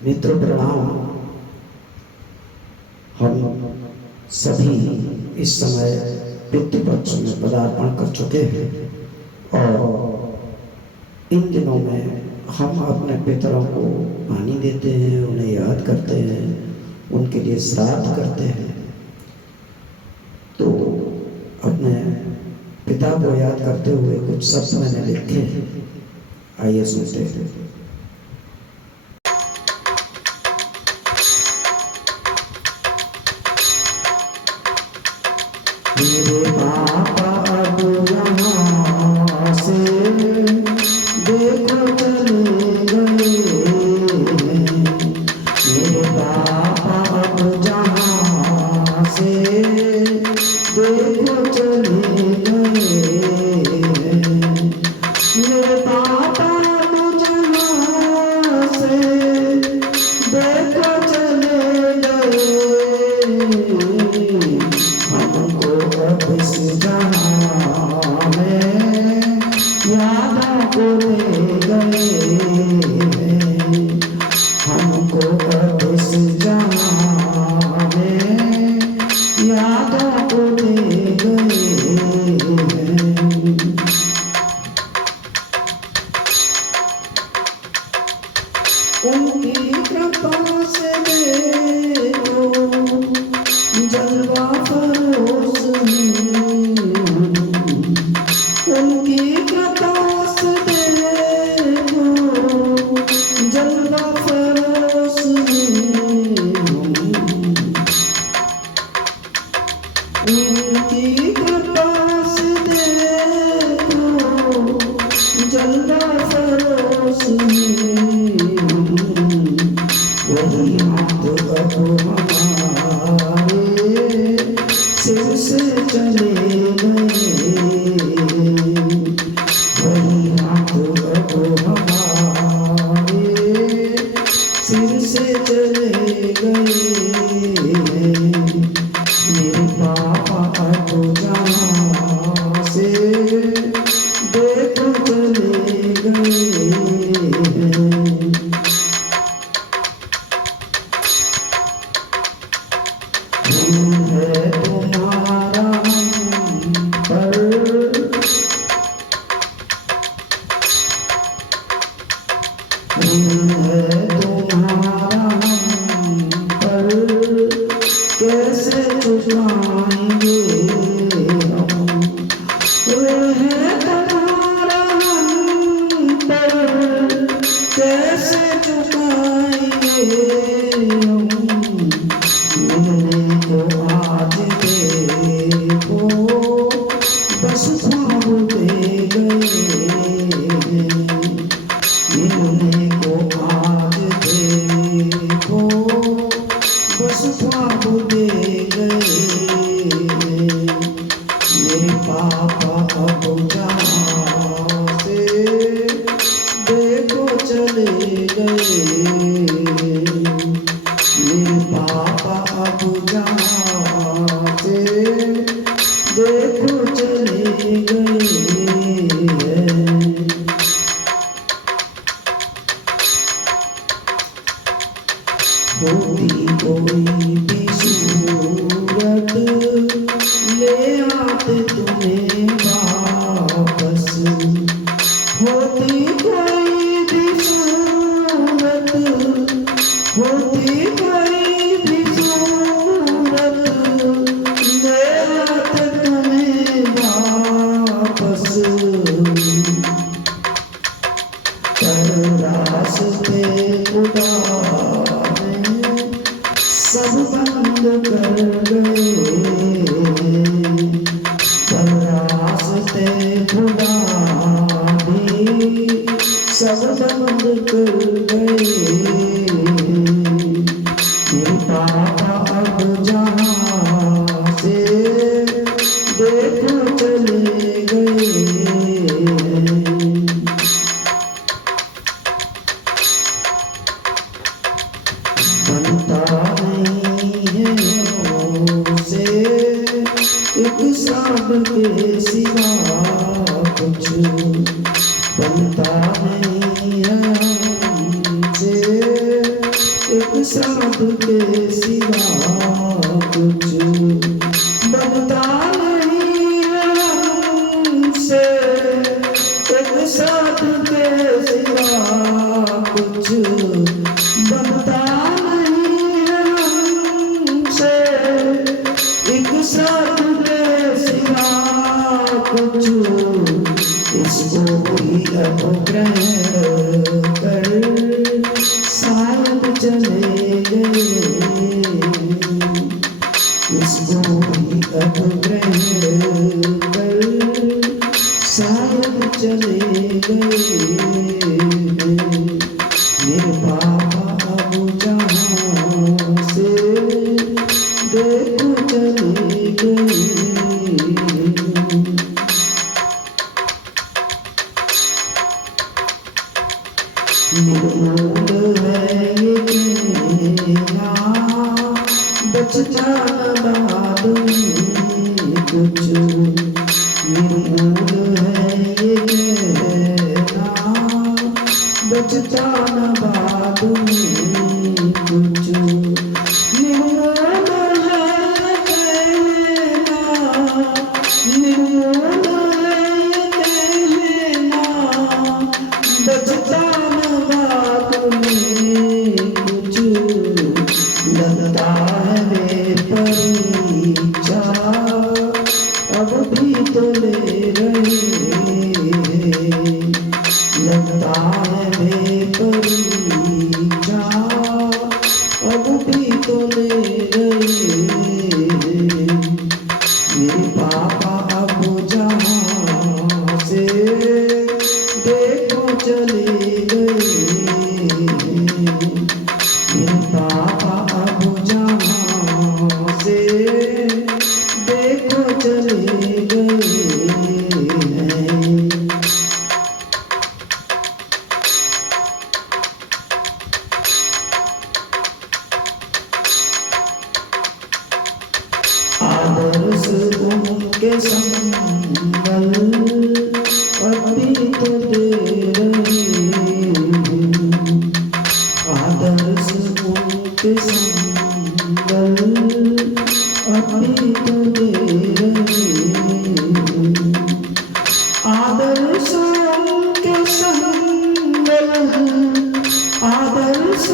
मित्र प्रणाम। हम सभी इस समय पितृपक्ष में पदार्पण कर चुके हैं और इन दिनों में हम अपने पितरों को पानी देते हैं, उन्हें याद करते हैं, उनके लिए श्राद्ध करते हैं। तो अपने पिता को याद करते हुए कुछ शब्द मैंने लिखे हैं, आइए सुनते हैं। मेरे पापा अब यहाँ से देखो चले गए, मेरे पापा अब जहाँ से देखो चले गए, मेरे पापा अब जहाँ से देखो चले गए, हमको अब इस जहाँ में याद को ले गए, हमको अब इस जहाँ में याद को ले गए। उनकी कृपा से देखो जलवा फरोस उनकी कृपा से देखो जलवा फरोस उनकी कृपा से देखो जलवा फरोस वही हाथ अब हमारे सिर से चले गए, वही हाथ अब हमारे सिर से चले गए, मेरे पापा अब जहाँ से देखो चले गए। है तुम्हारा पर है तुम्हारा पर कैसे चुकाएंगे हम, है तुम्हारा पर कैसे चुकाएंगे हम, मिलने को आज देखो बस ख्वाब दे गए, मिलने को आज देखो बस ख्वाब दे गए, मेरे पापा अब जहाँ से देखो चले गए, मेरे पापा अब जहाँ से देखो चले गए। होती कोई भी सूरत ले आते तुम्हें वापस, होती कोई भी सूरत, होती कोई भी सूरत ले आते तुम्हें वापस, कर रास्ते खुदा सब बंद कर गए, पर रास्ते खुदा भी सब बंद कर गए, मेरे पापा अब जहाँ से देखो चले गए। बनता नहीं है उसे एक साथ के सिवा कुछ, बनता नहीं है हमसे एक साधु के सिवा कुछ बनता नहीं हमसे, एक साधु के सिवा कुछ बनता नहीं हमसे, एक साधु के सिवा कुछ, इसको ही अपग्रहण कर शायद चले गए, इसको ही अपग्रहण कर शायद चले गए। मेरे पापा अब जहाँ से देखो चले गए। निर्मूल है ये दुनिया, बच जाना बाद में कुछ, निर्मूल है ये कहना, बच जाना बाद में कुछ, निर्मूल है कहना, निर्मूल है कहना, बच जाना बाद में कुछ, लगता है बेपरीक्षा अब भी तो ले रहे, लगता है बेपरीक्षा अब भी तो ले रहे। मेरे पापा अब जहाँ से देखो चले गए, मेरे पापा अब जहाँ से देखो चले गए। आदर्श उनके संगल अभी तो दे रहे, आदर्श उनके संगल अभी तो दे रहे, आदर्श उनके संगल, आदर्श